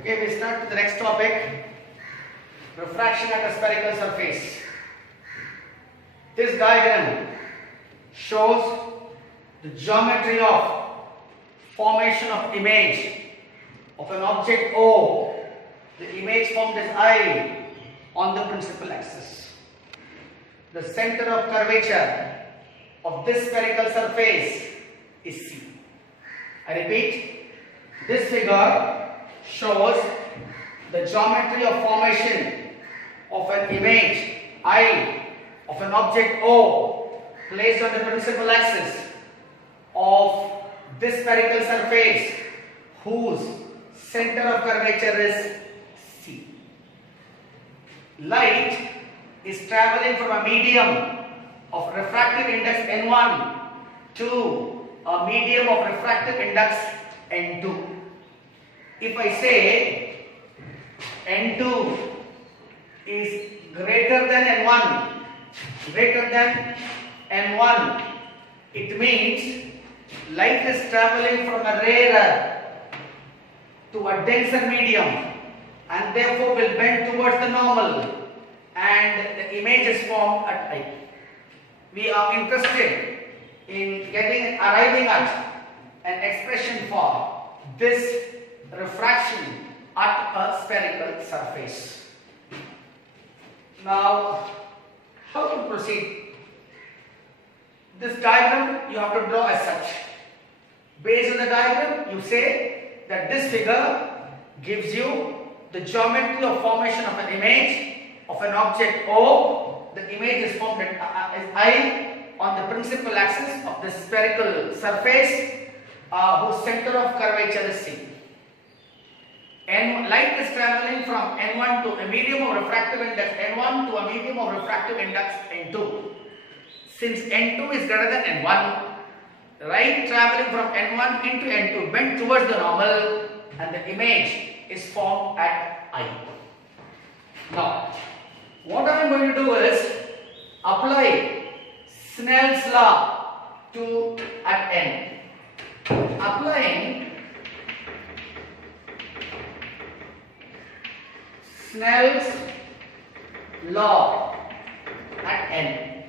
Okay, we start with the next topic, refraction at a spherical surface. This diagram shows the geometry of formation of image of an object O. The image formed is I on the principal axis. The center of curvature of this spherical surface is C. I repeat, this figure shows the geometry of formation of an image I of an object O placed on the principal axis of this spherical surface whose center of curvature is C. Light is traveling from a medium of refractive index N1 to a medium of refractive index N2. If I say N2 is greater than N1, it means light is traveling from a rarer to a denser medium and therefore will bend towards the normal and the image is formed at I. We are interested in arriving at an expression for this refraction at a spherical surface. Now, how to proceed? This diagram you have to draw as such. Based on the diagram, you say that this figure gives you the geometry of formation of an image of an object O. The image is formed as I on the principal axis of the spherical surface whose center of curvature is C. Light is traveling from N1 to a medium of refractive index N1 to a medium of refractive index N2. Since N2 is greater than N1, light traveling from N1 into N2 bent towards the normal and the image is formed at I. Now, what I am going to do is apply Snell's law to at N. Applying Snell's law at N,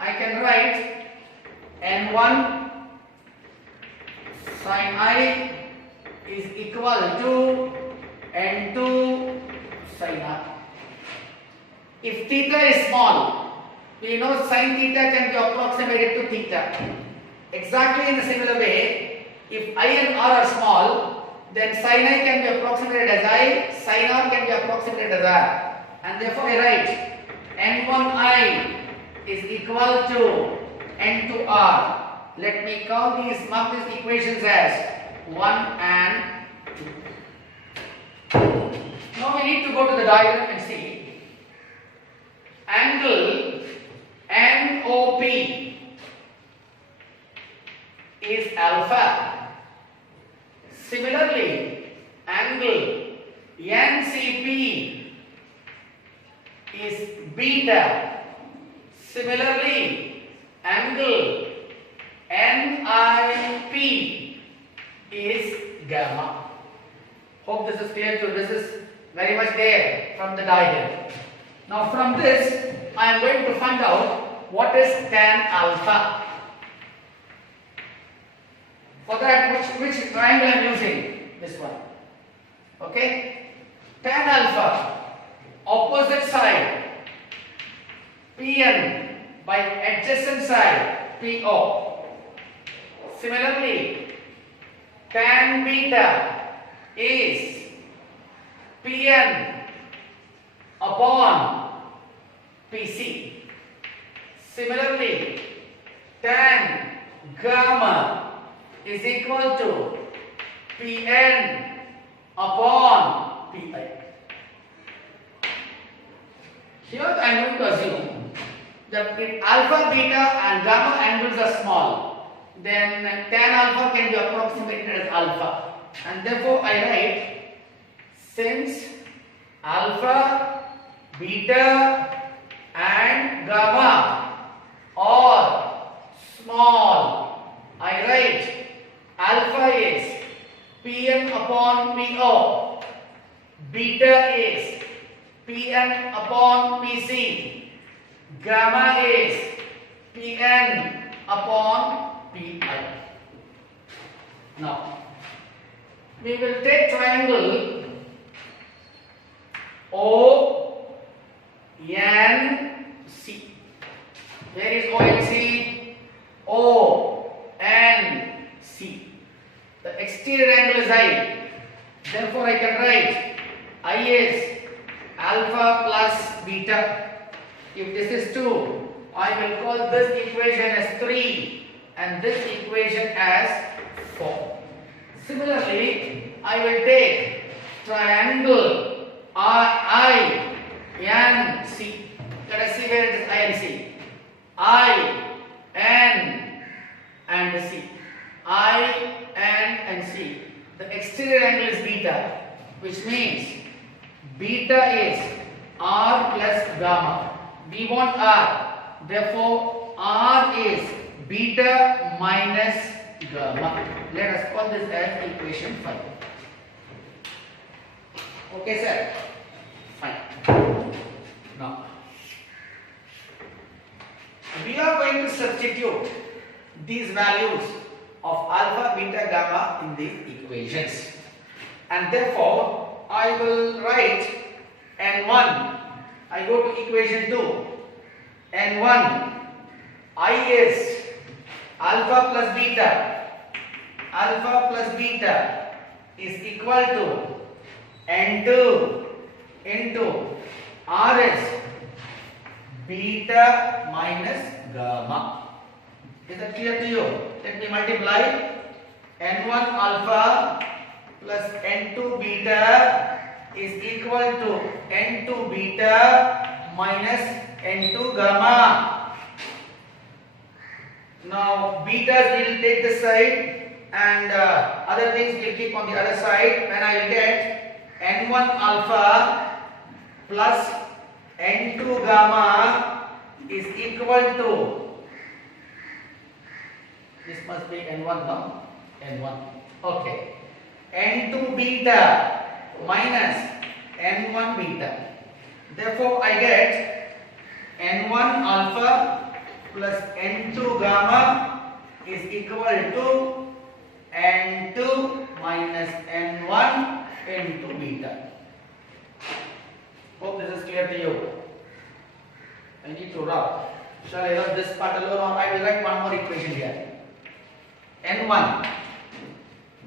I can write N1 sin I is equal to N2 sin R. If theta is small, we know sin theta can be approximated to theta. Exactly in a similar way, if I and R are small, then sin I can be approximated as I, sin R can be approximated as R. And therefore I write N1I is equal to N2R. Let me mark these equations as 1 and 2. Now we need to go to the diagram and see angle NOP is alpha. Similarly, angle NCP is beta. Similarly, angle NIP is gamma. Hope this is clear to you. This is very much there from the diagram. Now from this, I am going to find out what is tan alpha. For that, which triangle I am using? This one. Okay? Tan alpha, opposite side, PN by adjacent side, PO. Similarly, tan beta is PN upon PC. Similarly, tan gamma is equal to Pn upon Pi. Here I am going to assume that if alpha, beta and gamma angles are small, then tan alpha can be approximated as alpha. And therefore I write, since alpha, beta and gamma are small, I write alpha is Pn upon Po PC. Gamma is Pn upon Pi. Now, we will take triangle ONC. Where is ONC? ONC. The exterior angle is I. Therefore, I can write I is alpha plus beta. If this is 2, I will call this equation as 3 and this equation as 4. Similarly, I will take triangle INC. Let us see where it is INC. I, N and C. I, N and C. The exterior angle is beta, which means beta is R plus gamma. We want R. Therefore, R is beta minus gamma. Let us call this as equation 5. Okay, sir? Fine. Now, we are going to substitute these values of alpha, beta, gamma in these equations. And therefore, I will write N1. I go to equation 2. N1, I is alpha plus beta. Alpha plus beta is equal to N2 into R is beta minus gamma. Is that clear to you? Let me multiply N1 alpha plus N2 beta is equal to N2 beta minus N2 gamma. Now betas will take the side and other things will keep on the other side. When I will get N1 alpha plus N2 gamma is equal to, this must be N1 now, N1, okay, N2 beta minus N1 beta. Therefore, I get N1 alpha plus N2 gamma is equal to N2 minus N1 into beta. Hope this is clear to you. I need to rub. Shall I rub this part alone, or I will write one more equation here? N1.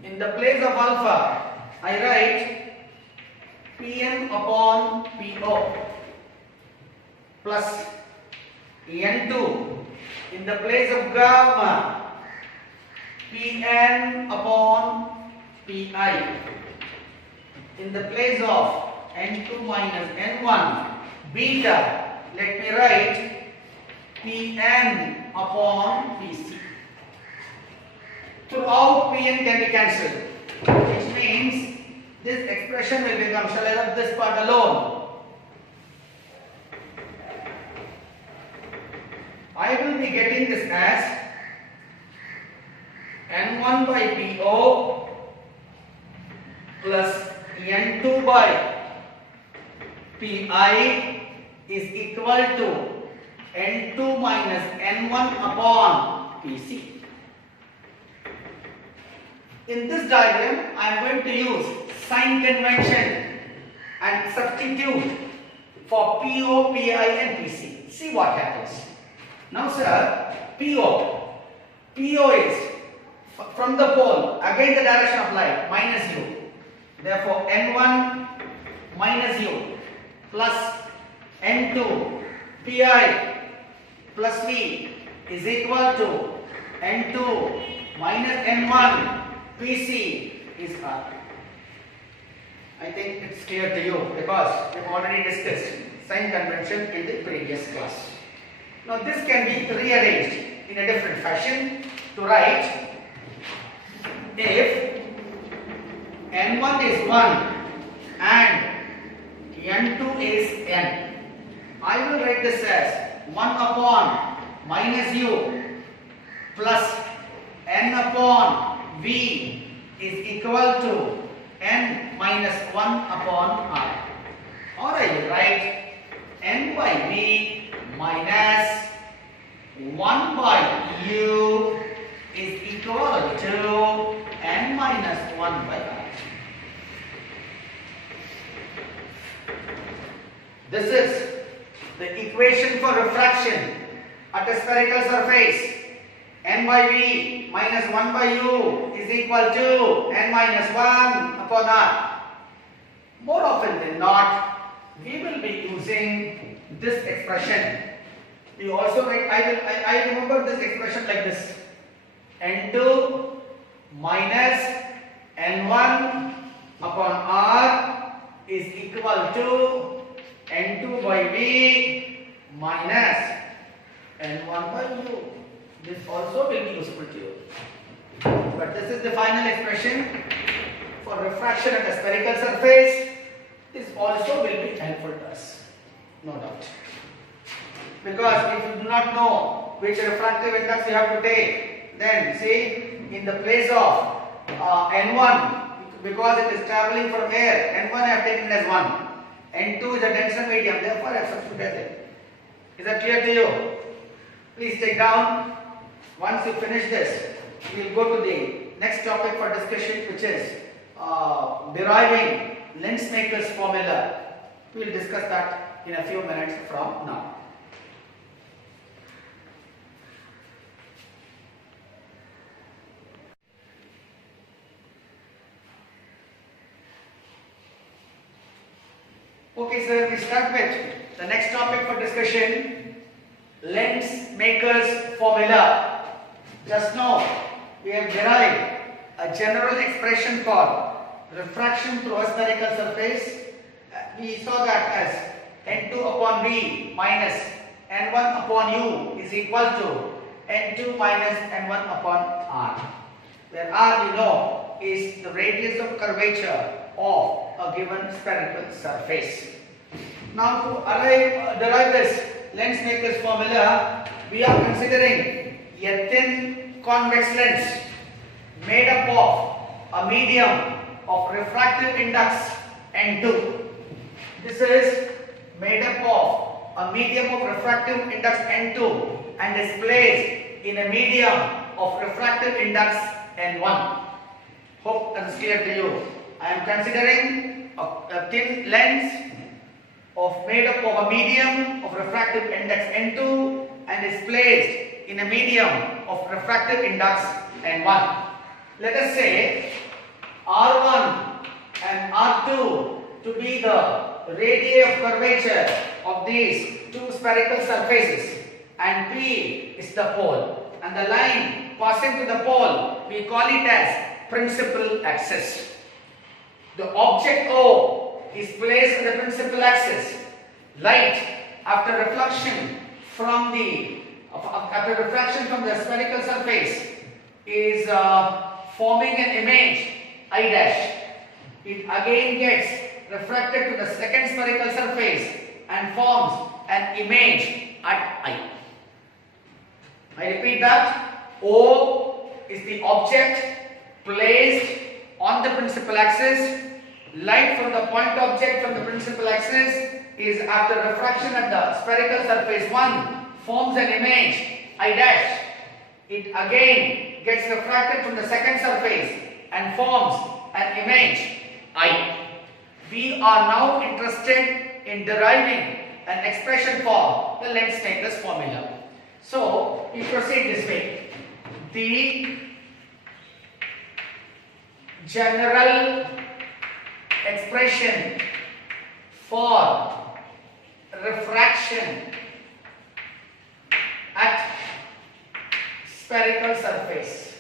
In the place of alpha, I write Pn upon Po plus N2. In the place of gamma, Pn upon Pi. In the place of N2 minus N1 beta, let me write Pn upon Pc. Throughout Pn can be cancelled, which means this expression will become, shall I write this part alone? I will be getting this as N1 by Po plus N2 by Pi is equal to N2 minus N1 upon Pc. In this diagram, I am going to use sign convention and substitute for PO, PI and PC. See what happens. Now sir, PO is from the pole, again the direction of light, minus U. Therefore, N1 minus U plus N2 Pi plus V is equal to N2 minus N1 PC is R. I think it's clear to you because we've already discussed sign convention in the previous class. Now this can be rearranged in a different fashion to write if N1 is 1 and N2 is N. I will write this as 1 upon minus U plus N upon V is equal to N minus 1 upon R. Or I will write n by v minus 1 by u is equal to n minus 1 by r. This is the equation for refraction at a spherical surface. N by v minus 1 by u is equal to n minus 1 upon r. More often than not, we will be using this expression. You also write, I remember this expression like this. N2 minus N1 upon R is equal to N2 by V minus N1 by U. This also will be useful to you. But this is the final expression for refraction at a spherical surface. This also will be helpful to us, no doubt. Because if you do not know which refractive index you have to take, then see in the place of N1, because it is traveling from air, N1 I have taken as 1, N2 is a denser medium, therefore I have substituted it. Is that clear to you? Please take down. Once you finish this, we will go to the next topic for discussion, which is deriving Lensmaker's formula. We will discuss that in a few minutes from now. Okay, sir, we start with the next topic for discussion, Lensmaker's formula. Just now, we have derived a general expression for refraction through a spherical surface. We saw that as N2 upon V minus N1 upon U is equal to N2 minus N1 upon R, where R, you know, is the radius of curvature of a given spherical surface. Now to derive this Lensmaker's formula, we are considering a thin convex lens made up of a medium of refractive index N2. This is made up of a medium of refractive index N2 and is placed in a medium of refractive index N1. Hope that is clear to you. I am considering a thin lens made up of a medium of refractive index N2 and is placed in a medium of refractive index N1. Let us say R1 and R2 to be the radii of curvature of these two spherical surfaces, and P is the pole, and the line passing to the pole we call it as principal axis. The object O is placed on the principal axis. Light after reflection from the spherical surface is forming an image I dash. It again gets refracted to the second spherical surface and forms an image at I. I repeat that. O is the object placed on the principal axis. Light from the point object from the principal axis is after refraction at the spherical surface 1 forms an image I dash. It again gets refracted from the second surface and forms an image I. We are now interested in deriving an expression for the Lensmaker's formula. So we proceed this way. The general expression for refraction at spherical surface,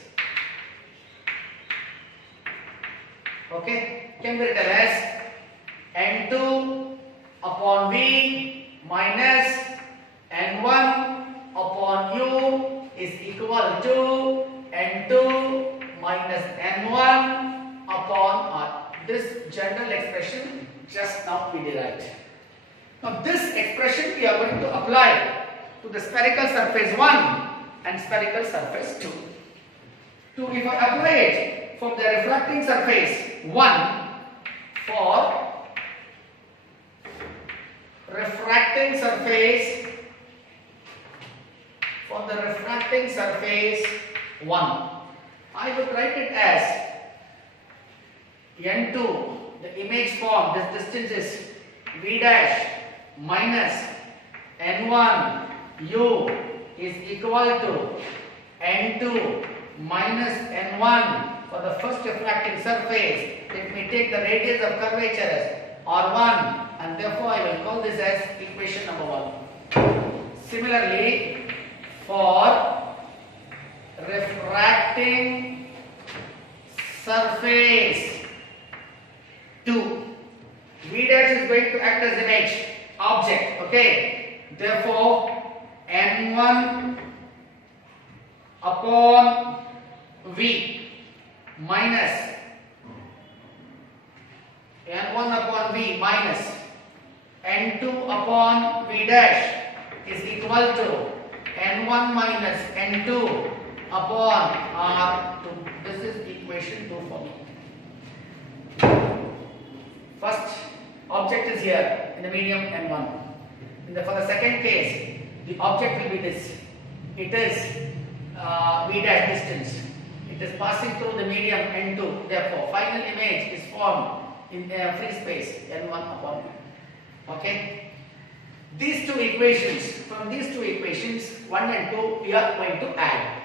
okay, can be written as N2 upon V minus N1 upon U is equal to N2 minus N1 upon R. This general expression just now we derived. Now this expression we are going to apply to the spherical surface 1 and spherical surface 2. If I apply it for the refracting surface 1 for refracting surface, for the refracting surface 1. I would write it as N2, the image form, this distance is V dash minus N1 U is equal to N2 minus N1 for the first refracting surface. Let me take the radius of curvature as R1, and therefore I will call this as equation number 1. Similarly, for refracting surface 2, V dash is going to act as image object, okay? Therefore, N1 upon V minus N1 upon V minus N2 upon V dash is equal to N1 minus N2 upon R2. This is equation 2 for me. First object is here in the medium N1. For the second case, the object will be this. It is V dash distance. It is passing through the medium N2. Therefore, final image is formed in free space N1 upon V. Okay? These two equations, from these two equations, 1 and 2, we are going to add.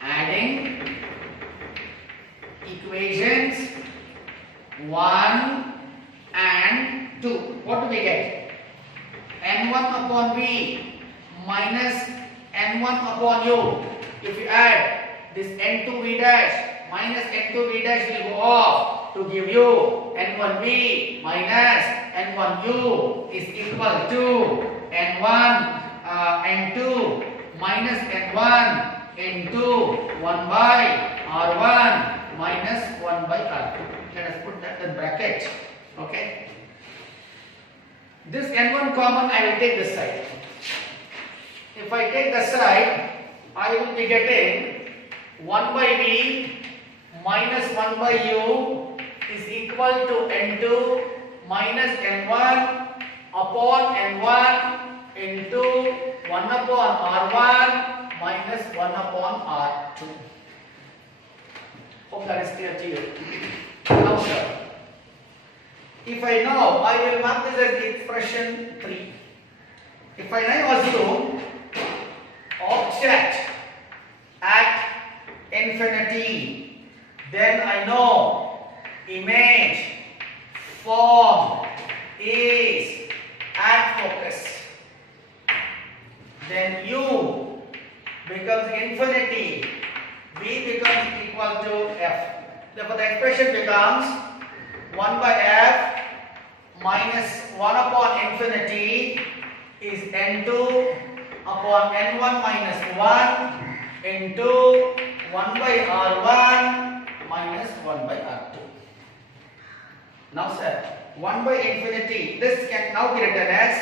Adding equations 1 and 2. What do we get? N1 upon V minus N1 upon U. If you add this N2 V dash minus N2 V dash will go off to give you N1 V minus N1 U is equal to N1 N2 minus N1 into 1 by R1 minus 1 by R2. Let us put that in bracket. Okay. This N1 common, I will take this side. If I take the side, I will be getting 1 by V minus 1 by U is equal to N2 minus N1 upon N1 into 1 upon R1 minus 1 upon R2. Hope that is clear to you. Now, sir, if I know, I will mark this as expression 3. If I now assume object at infinity, then I know image form is at focus. Then U becomes infinity, V becomes equal to F. Therefore, the expression becomes 1 by F minus 1 upon infinity is N2 upon N1 minus 1 into 1 by R1 minus 1 by R2. Now, sir, 1 by infinity, this can now be written as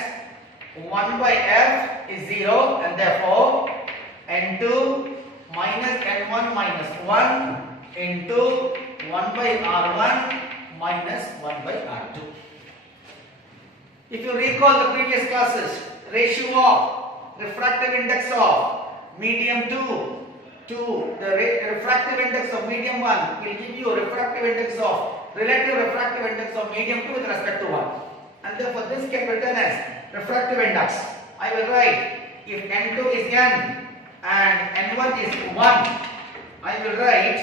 1 by F is 0, and therefore N2 minus N1 minus 1 into 1 by R1 minus 1 by R2. If you recall the previous classes, ratio of refractive index of medium 2 to the refractive index of medium 1 will give you refractive index of relative refractive index of medium 2 with respect to 1. And therefore this can be written as refractive index. I will write if N2 is N and N1 is 1, I will write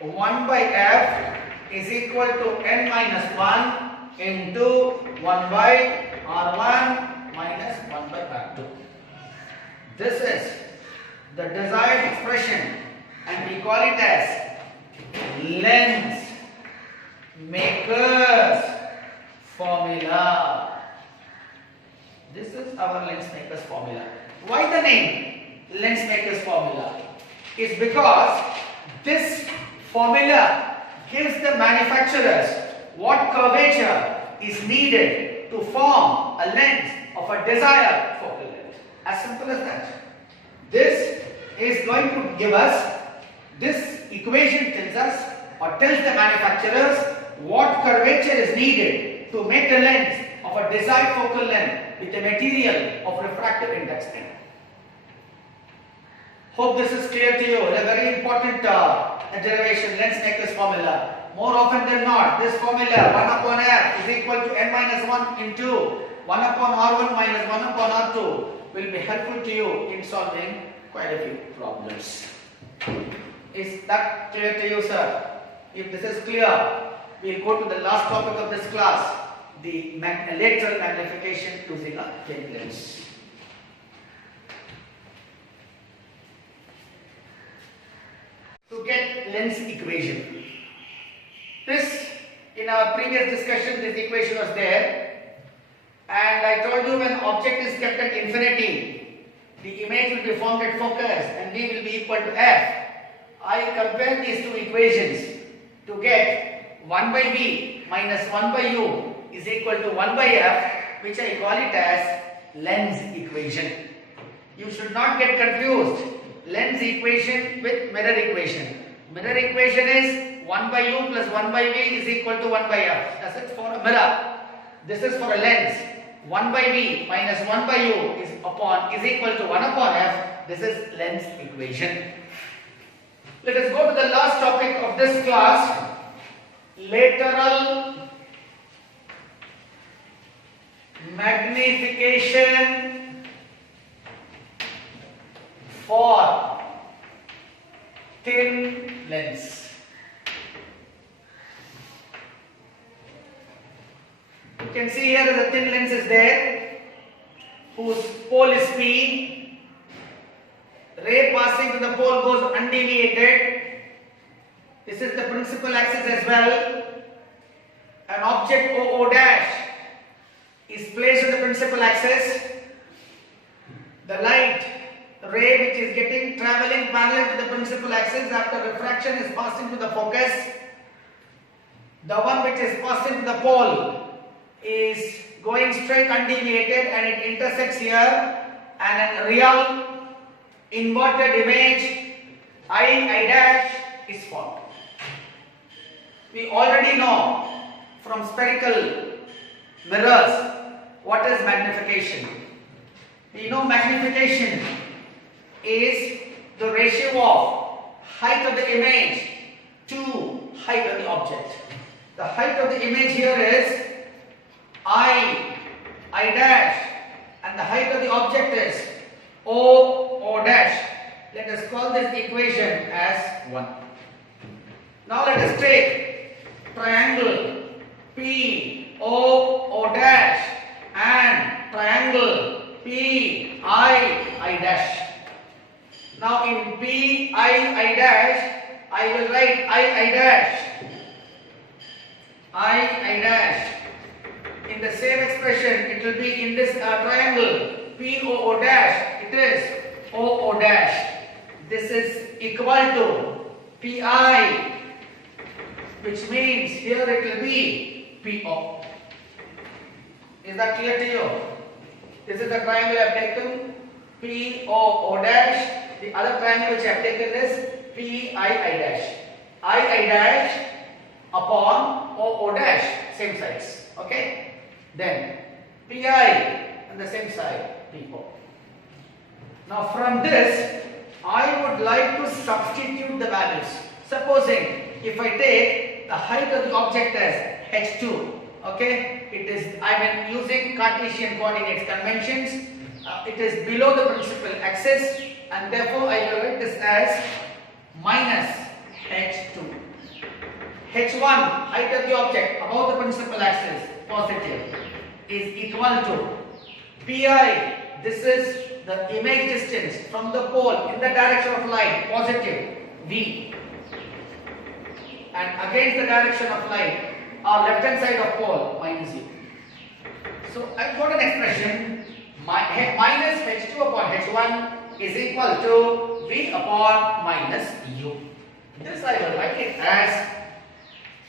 1 by F is equal to N minus 1 into 1 by R1 minus 1 by R2. This is the desired expression, and we call it as lens maker's formula. This is our lens maker's formula. Why the name lens maker's formula? It's because this formula gives the manufacturers what curvature is needed to form a lens of a desired focal length. As simple as that. This is going to give us, this equation tells us or tells the manufacturers what curvature is needed to make a lens of a desired focal length with a material of refractive index n. Hope this is clear to you. A very important derivation, lens necklace formula. More often than not, this formula 1 upon f is equal to n minus 1 into 1 upon r1 minus 1 upon r2 will be helpful to you in solving quite a few problems. Is that clear to you, sir? If this is clear, we'll go to the last topic of this class, the lateral magnification using a thin lens. To get lens equation. This, in our previous discussion, this equation was there, and I told you when object is kept at infinity, the image will be formed at focus and V will be equal to F. I compare these two equations to get 1 by V minus 1 by U is equal to 1 by F, which I call it as lens equation. You should not get confused lens equation with mirror equation. Mirror equation is 1 by U plus 1 by V is equal to 1 by F. That's it for a mirror. This is for a lens. 1 by V minus 1 by U is equal to 1 upon F. This is lens equation. Let us go to the last topic of this class, lateral magnification for thin lens. You can see here the thin lens is there, whose pole is P. Ray passing to the pole goes undeviated. This is the principal axis as well. An object OO dash is placed on the principal axis. The light ray which is traveling parallel to the principal axis after refraction is passing to the focus. The one which is passing to the pole is going straight undeviated and it intersects here, and a real inverted image I dash is formed. We already know from spherical mirrors what is magnification. We know magnification is the ratio of height of the image to height of the object. The height of the image here is I dash, and the height of the object is O dash. Let us call this equation as 1. Now let us take triangle PO dash and triangle PI dash. Now in PI dash, I will write I dash. In the same expression, it will be in this triangle PO dash, it is OO dash. This is equal to PI, which means here it will be PO. Is that clear to you? This is the triangle I have taken, PO dash. The other triangle which I have taken is PI dash. I dash upon OO dash, same sides. Okay? Then PI on the same side, PO. Now from this, I would like to substitute the values. Supposing if I take the height of the object as h2, okay, it is, I am using Cartesian coordinates conventions. It is below the principal axis, and therefore I will write this as minus h2. h1, height of the object above the principal axis, positive, is equal to pi. This is the image distance from the pole in the direction of light, positive, v, and against the direction of light, our left hand side of pole, minus u. So I got an expression, minus h2 upon h1 is equal to v upon minus u. This I will write it as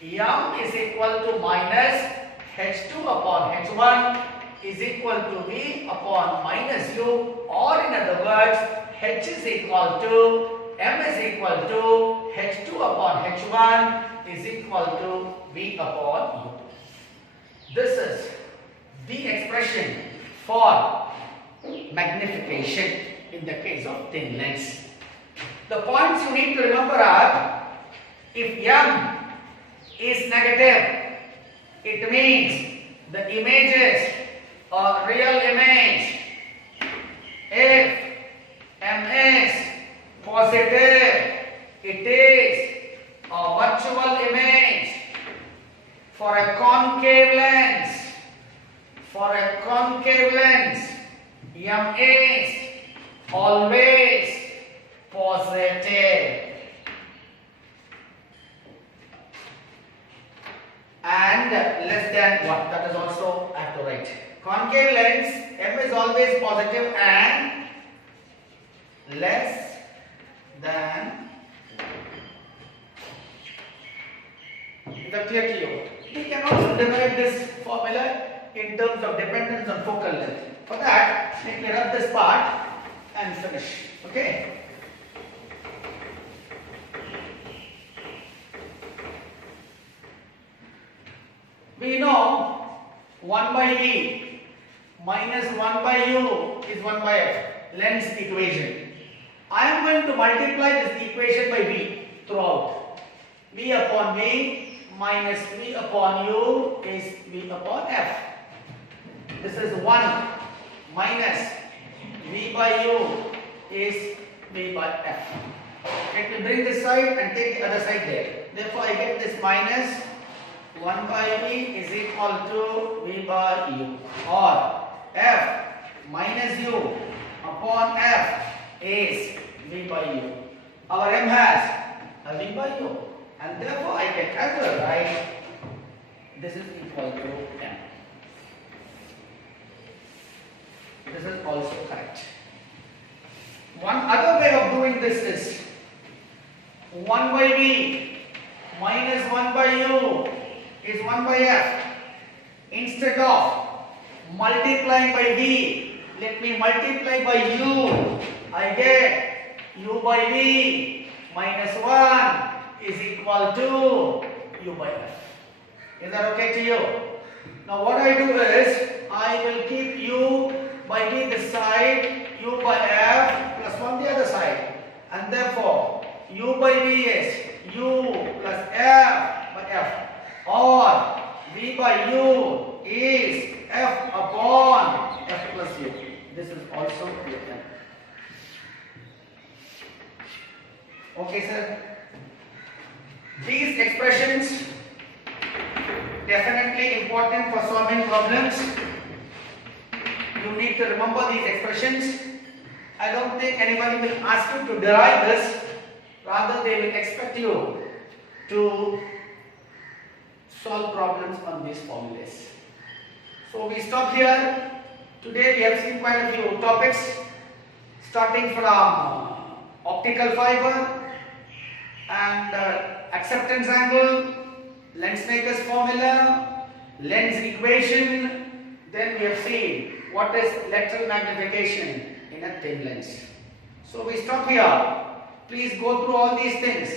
m is equal to minus h2 upon h1 is equal to v upon minus u, or in other words, h is equal to m is equal to h2 upon h1 is equal to v upon u. This is the expression for magnification in the case of thin lens. The points you need to remember are, if m is negative, it means the images are real image. If m is positive, it is a virtual image. For a concave lens, m is always positive. And less than 1. That is also I have to write. Concave lens, m is always positive and less than. Is that clear to you? We can also derive this formula in terms of dependence on focal length. For that, let me rub this part and finish. Okay? We know 1 by V minus 1 by U is 1 by F, lens equation. I am going to multiply this equation by V throughout. V upon V minus V upon U is V upon F. This is 1 minus V by U is V by F. Let me bring this side and take the other side there. Therefore, I get this minus 1 by V is equal to V by U, or F minus U upon F is V by U. Our M has a V by U, and therefore I can either write this is equal to M. This is also correct. One other way of doing this is 1 by V minus 1 by U is 1 by F. Instead of multiplying by V, let me multiply by U. I get U by V minus 1 is equal to U by F. Is that okay to you? Now what I do is, I will keep U by V this side, U by F plus 1 the other side. And therefore, U by V is U plus F by F. Or V by U is F upon F plus U. This is also written. Okay, sir. These expressions definitely important for solving problems. You need to remember these expressions. I don't think anybody will ask you to derive this. Rather, they will expect you to solve problems on these formulas. So we stop here. Today we have seen quite a few topics, starting from optical fiber and acceptance angle, lens maker's formula, lens equation. Then we have seen what is lateral magnification in a thin lens. So we stop here. Please go through all these things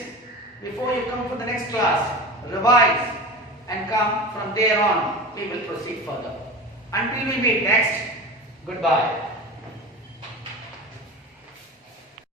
before you come for the next class. Revise and come from there on. We will proceed further. Until we meet next, goodbye.